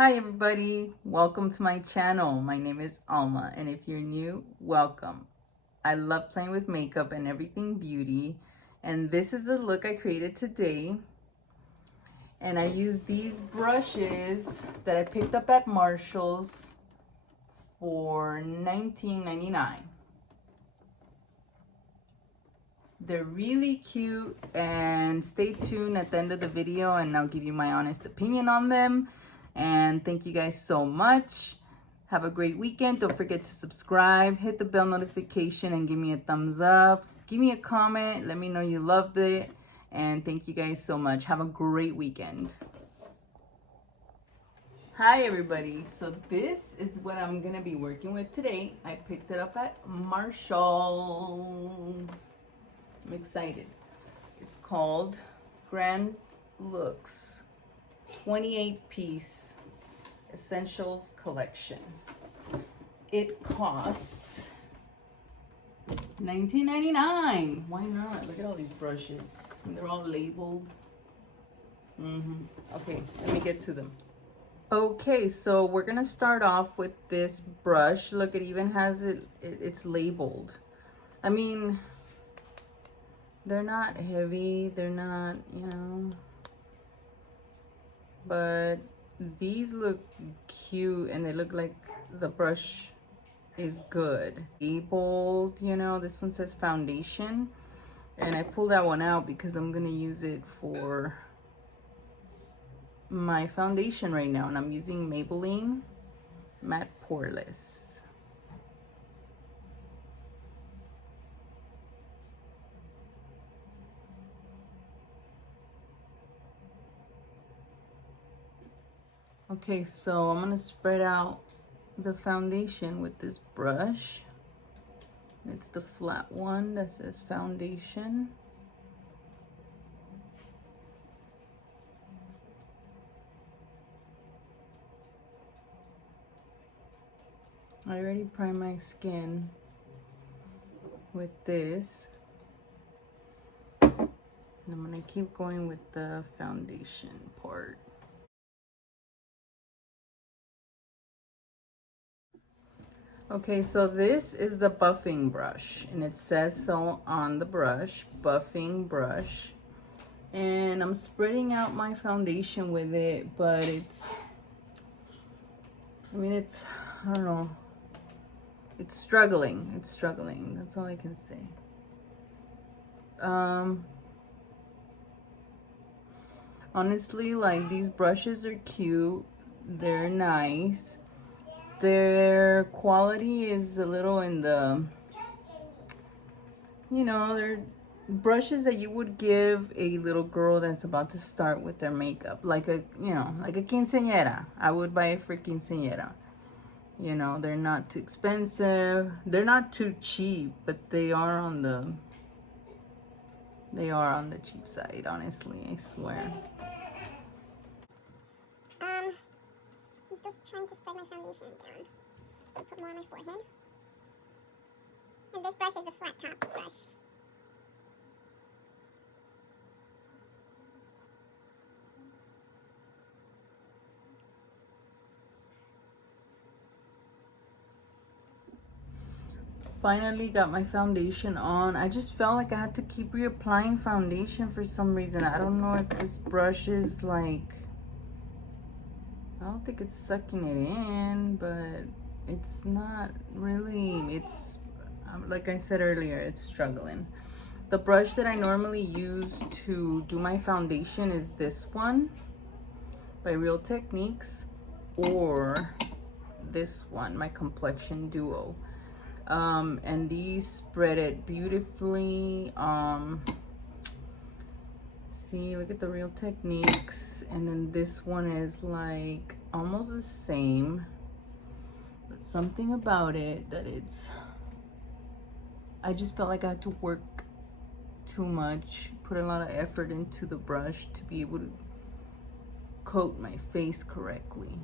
Hi everybody, welcome to my channel. My name is Alma, and if you're new, welcome. I love playing with makeup and everything beauty, and this is the look I created today. And I use these brushes that I picked up at Marshall's for $19.99. They're really cute, and stay tuned at the end of the video and I'll give you my honest opinion on them. And thank you guys so much. Have a great weekend. Don't forget to subscribe, hit the bell notification, and give me a thumbs up. Give me a comment. Let me know you loved it. And thank you guys so much. Have a great weekend. Hi everybody. So this is what I'm going to be working with today. I picked it up at Marshall's. I'm excited. It's called Grand Luxe 28-piece essentials collection. It costs $19.99. Why not? Look at all these brushes. And they're all labeled. Okay, let me get to them. Okay, so we're gonna start off with this brush. Look, it even has it's labeled. I mean, they're not heavy, they're not, but these look cute and they look like the brush is good. Labeled, this one says foundation, and I pulled that one out because I'm gonna use it for my foundation right now, and I'm using Maybelline Matte Poreless. Okay, so I'm gonna spread out the foundation with this brush. It's the flat one that says foundation. I already primed my skin with this. And I'm gonna keep going with the foundation part. Okay, so this is the buffing brush, and it says so on the brush, buffing brush. And I'm spreading out my foundation with it, but I don't know, it's struggling. That's all I can say. Honestly, like, these brushes are cute, they're nice. Their quality is a little in the, they're brushes that you would give a little girl that's about to start with their makeup, like a quinceañera. I would buy it for quinceañera. They're not too expensive, they're not too cheap, but they are on the cheap side, honestly, I swear. I'm just trying to spread my foundation down. I'll put more on my forehead. And this brush is a flat top brush. Finally got my foundation on. I just felt like I had to keep reapplying foundation for some reason. I don't know if this brush is like, I don't think it's sucking it in, but it's not really, it's like I said earlier, it's struggling. The brush that I normally use to do my foundation is this one by Real Techniques, or this one, my Complexion Duo. And these spread it beautifully. See, look at the Real Techniques, and then this one is like almost the same, but something about it that I just felt like I had to work too much, put a lot of effort into the brush to be able to coat my face correctly.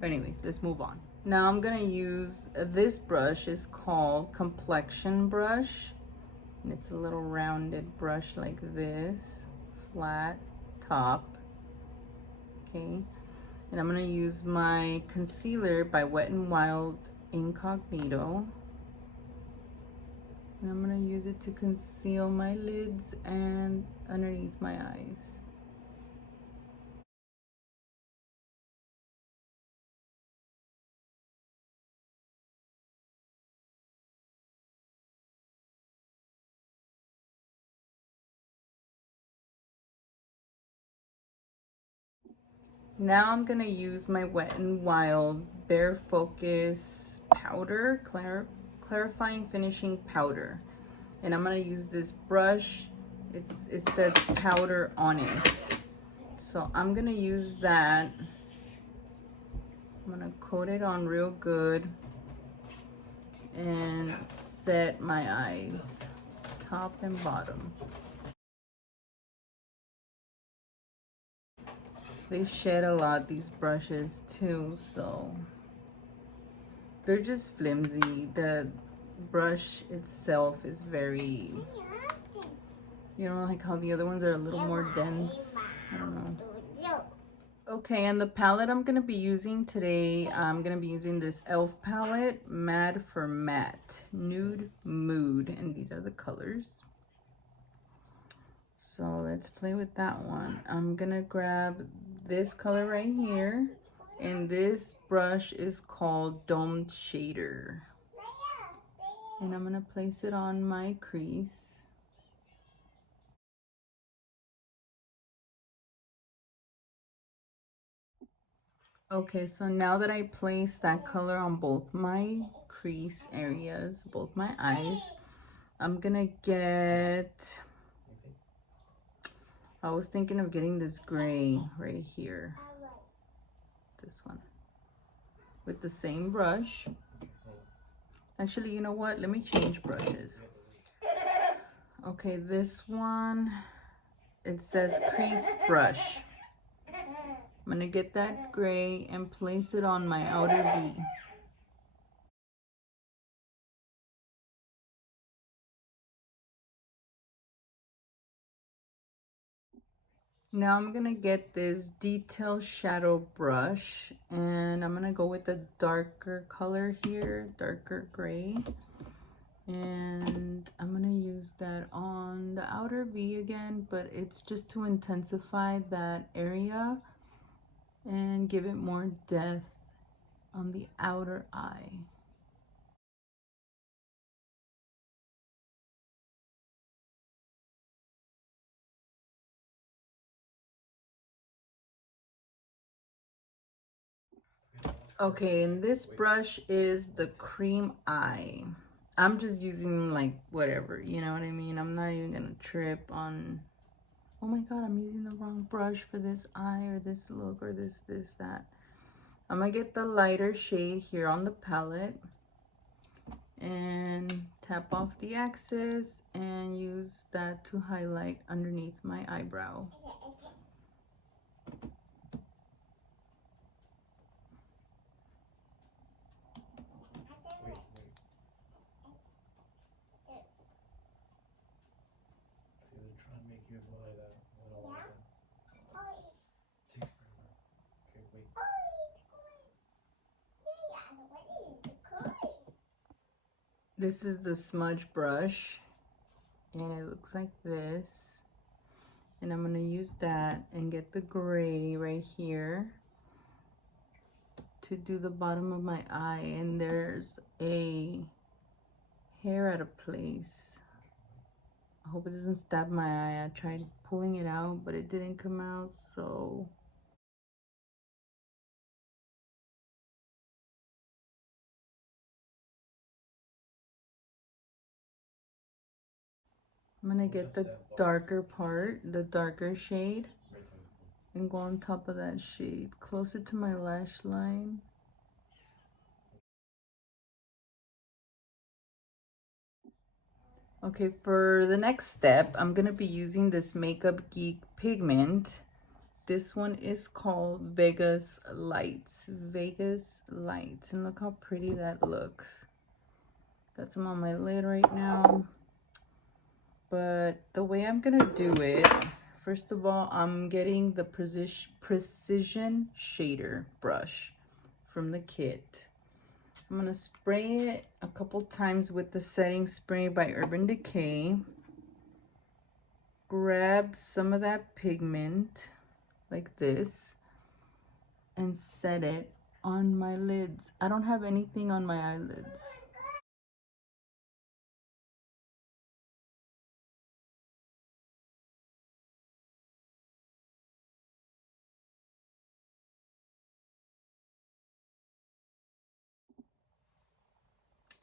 But anyways, let's move on. Now I'm gonna use this brush. Is called Complexion brush, and it's a little rounded brush like this, flat top. Okay, And I'm gonna use my concealer by Wet n Wild Incognito. And I'm gonna use it to conceal my lids and underneath my eyes. Now I'm gonna use my Wet n Wild Bare Focus powder, clarifying finishing powder. And I'm gonna use this brush. It says powder on it. So I'm gonna use that. I'm gonna coat it on real good and set my eyes, top and bottom. They shed a lot, these brushes too, so they're just flimsy. The brush itself is very, you know, like how the other ones are a little more dense. I don't know. Okay, and the palette I'm gonna be using today, I'm gonna be using this e.l.f. palette, Mad for Matte, Nude Mood, and these are the colors. So let's play with that one. I'm gonna grab this color right here, and this brush is called Domed Shader. And I'm gonna place it on my crease. Okay, so now that I placed that color on both my crease areas, both my eyes, I'm gonna get, I was thinking of getting this gray right here, this one, with the same brush. Actually, you know what? Let me change brushes. Okay, this one, it says crease brush. I'm gonna get that gray and place it on my outer V. Now I'm gonna get this detail shadow brush and I'm gonna go with the darker color here, darker gray. And I'm gonna use that on the outer V again, but it's just to intensify that area and give it more depth on the outer eye. Okay, and this brush is the Cream Eye. I'm just using like whatever, you know what I mean? I'm not even gonna trip on, oh my god, I'm using the wrong brush for this eye or this look or this, that. I'm gonna get the lighter shade here on the palette and tap off the axis and use that to highlight underneath my eyebrow. This is the smudge brush and it looks like this. And I'm gonna use that and get the gray right here to do the bottom of my eye. And there's a hair out of place. I hope it doesn't stab my eye. I tried pulling it out, but it didn't come out, so. I'm gonna get the darker part, the darker shade, and go on top of that shade, closer to my lash line. Okay, for the next step, I'm gonna be using this Makeup Geek pigment. This one is called Vegas Lights. Vegas Lights, and look how pretty that looks. Got some on my lid right now. But the way I'm gonna do it first of all, I'm getting the precision shader brush from the kit. I'm gonna spray it a couple times with the setting spray by Urban Decay. Grab some of that pigment like this and set it on my lids. I don't have anything on my eyelids.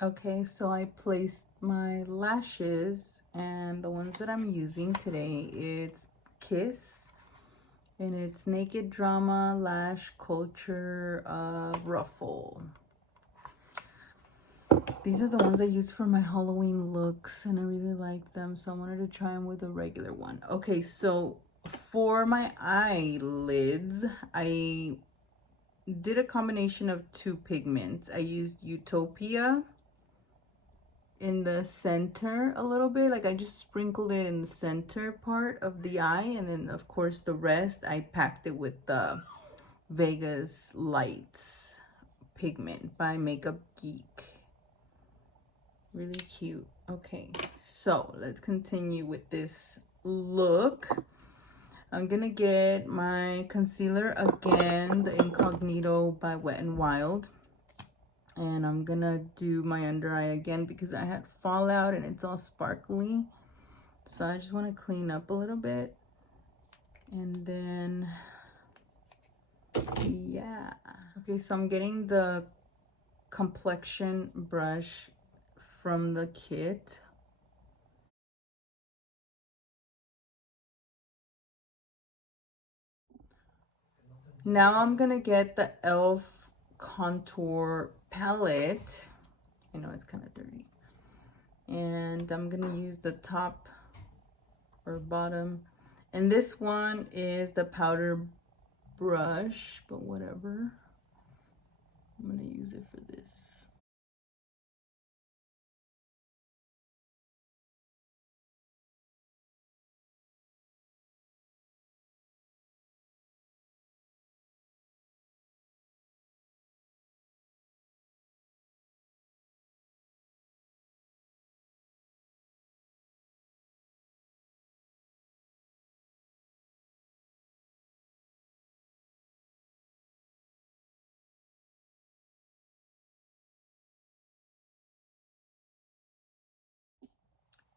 Okay, so I placed my lashes, and the ones that I'm using today, it's Kiss, and it's Naked Drama Lash Culture Ruffle. These are the ones I use for my Halloween looks, and I really like them, so I wanted to try them with a regular one. Okay, so for my eyelids, I did a combination of two pigments. I used Utopia in the center a little bit, like I just sprinkled it in the center part of the eye, and then of course the rest I packed it with the Vegas Lights pigment by Makeup Geek. Really cute. Okay, so let's continue with this look. I'm gonna get my concealer again, the Incognito by Wet n Wild. And I'm gonna do my under eye again because I had fallout and it's all sparkly. So I just want to clean up a little bit. And then, yeah. Okay, so I'm getting the complexion brush from the kit. Now I'm gonna get the e.l.f. contour palette. I know it's kind of dirty. And I'm gonna use the top or bottom. And this one is the powder brush, but whatever. I'm gonna use it for this.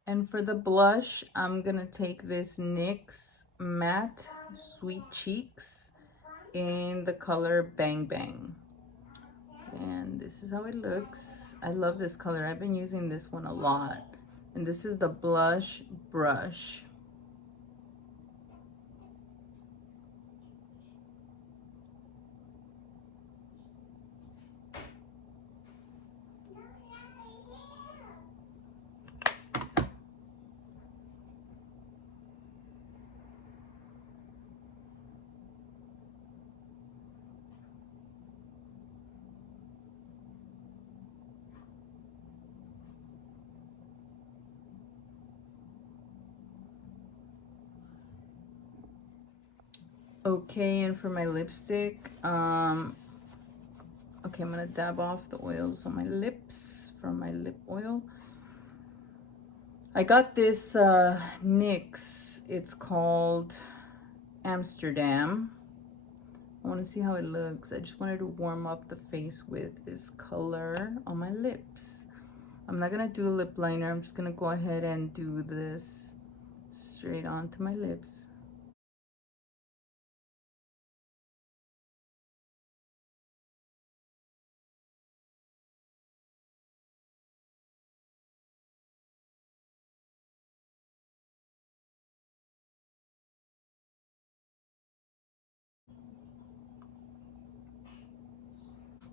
And for the blush, I'm gonna take this NYX Matte Sweet Cheeks in the color Bang Bang. And this is how it looks. I love this color. I've been using this one a lot. And this is the blush brush. Okay, and for my lipstick, okay, I'm gonna dab off the oils on my lips from my lip oil. I got this NYX, it's called Amsterdam. I want to see how it looks. I just wanted to warm up the face with this color on my lips. I'm not gonna do a lip liner, I'm just gonna go ahead and do this straight onto my lips.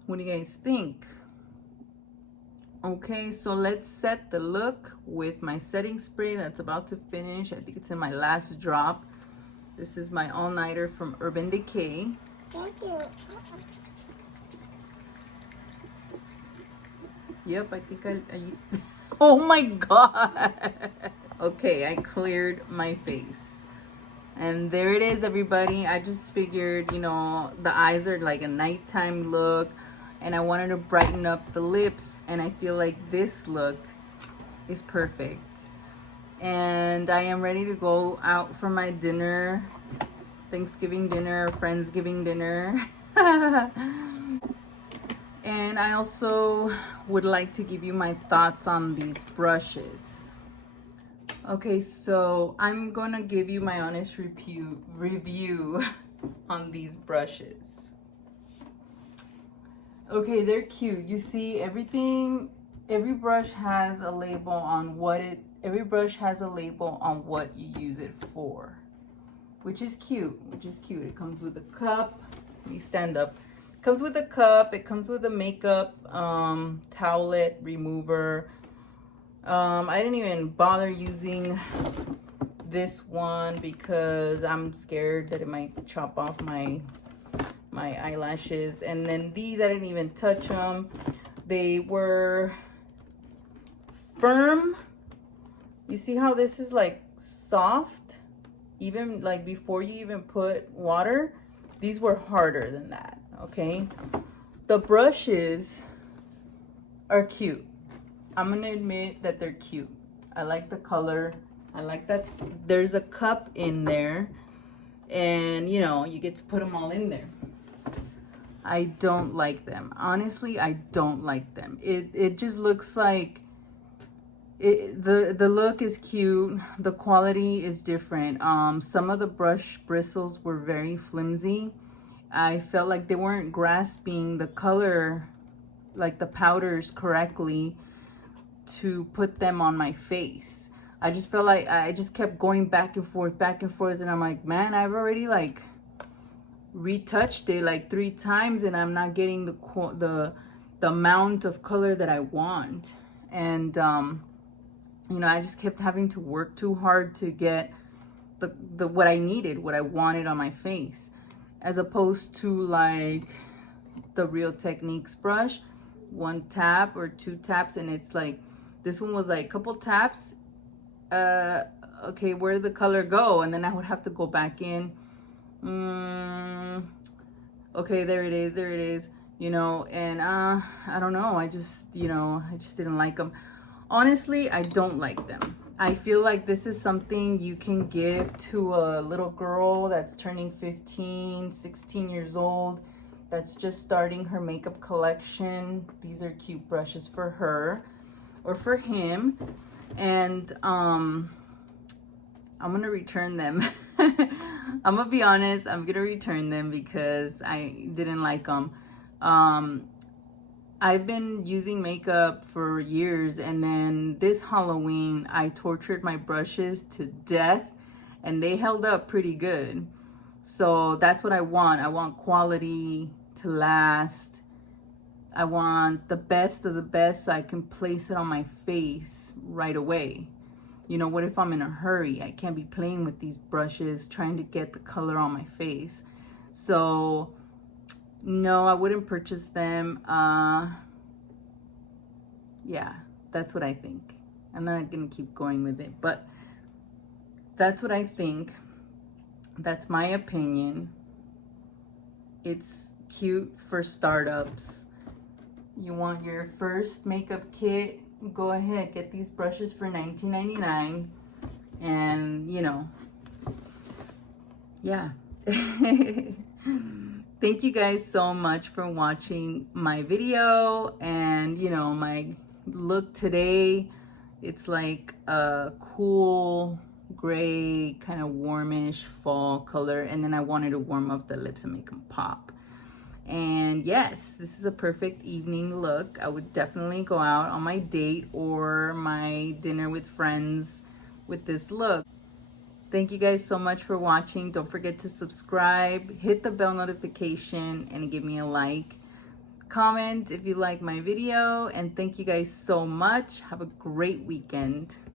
What do you guys think? Okay, so let's set the look with my setting spray that's about to finish. I think it's in my last drop. This is my all-nighter from Urban Decay. Thank you. Yep, I think I oh my god. Okay, I cleared my face. And there it is, everybody. I just figured, you know, the eyes are like a nighttime look, and I wanted to brighten up the lips, and I feel like this look is perfect. And I am ready to go out for my dinner, Thanksgiving dinner, Friendsgiving dinner. And I also would like to give you my thoughts on these brushes. Okay, so I'm gonna give you my honest review on these brushes. Okay, they're cute. You see everything, every brush has a label on every brush has a label on what you use it for, which is cute, It comes with a cup. Let me stand up. It comes with a cup, it comes with a makeup towelette remover. I didn't even bother using this one because I'm scared that it might chop off my eyelashes. And then these, I didn't even touch them. They were firm. You see how this is like soft? Even like before you even put water, these were harder than that, okay? The brushes are cute. I'm gonna admit that they're cute. I like the color. I like that there's a cup in there, and you know, you get to put them all in there. I don't like them. Honestly, I don't like them. It just looks like the look is cute. The quality is different. Some of the brush bristles were very flimsy. I felt like they weren't grasping the color, like the powders, correctly to put them on my face. I just felt like I just kept going back and forth, and I'm like, man, I've already like retouched it like 3 times, and I'm not getting the amount of color that I want. And you know, I just kept having to work too hard to get the what I needed, what I wanted on my face, as opposed to like the Real Techniques brush, 1 tap or 2 taps, and it's like this one was like a couple taps. Okay, where did the color go? And then I would have to go back in. Okay, there it is, you know. And I don't know, I just didn't like them. Honestly, I don't like them. I feel like this is something you can give to a little girl that's turning 15, 16 years old, that's just starting her makeup collection. These are cute brushes for her or for him. And I'm gonna return them. I'm gonna be honest, I'm gonna return them because I didn't like them. I've been using makeup for years, and then this Halloween I tortured my brushes to death, and they held up pretty good. So that's what I want. I want quality to last. I want the best of the best so I can place it on my face right away. You know, what if I'm in a hurry? I can't be playing with these brushes trying to get the color on my face. So no, I wouldn't purchase them. Yeah, that's what I think. I'm not gonna keep going with it, but that's what I think. That's my opinion. It's cute for startups. You want your first makeup kit, go ahead, get these brushes for $19.99. And you know, yeah. Thank you guys so much for watching my video. And you know, my look today, it's like a cool gray, kind of warmish fall color, and then I wanted to warm up the lips and make them pop. And yes, this is a perfect evening look. I would definitely go out on my date or my dinner with friends with this look. Thank you guys so much for watching. Don't forget to subscribe, hit the bell notification, and give me a like. Comment if you like my video, and thank you guys so much. Have a great weekend.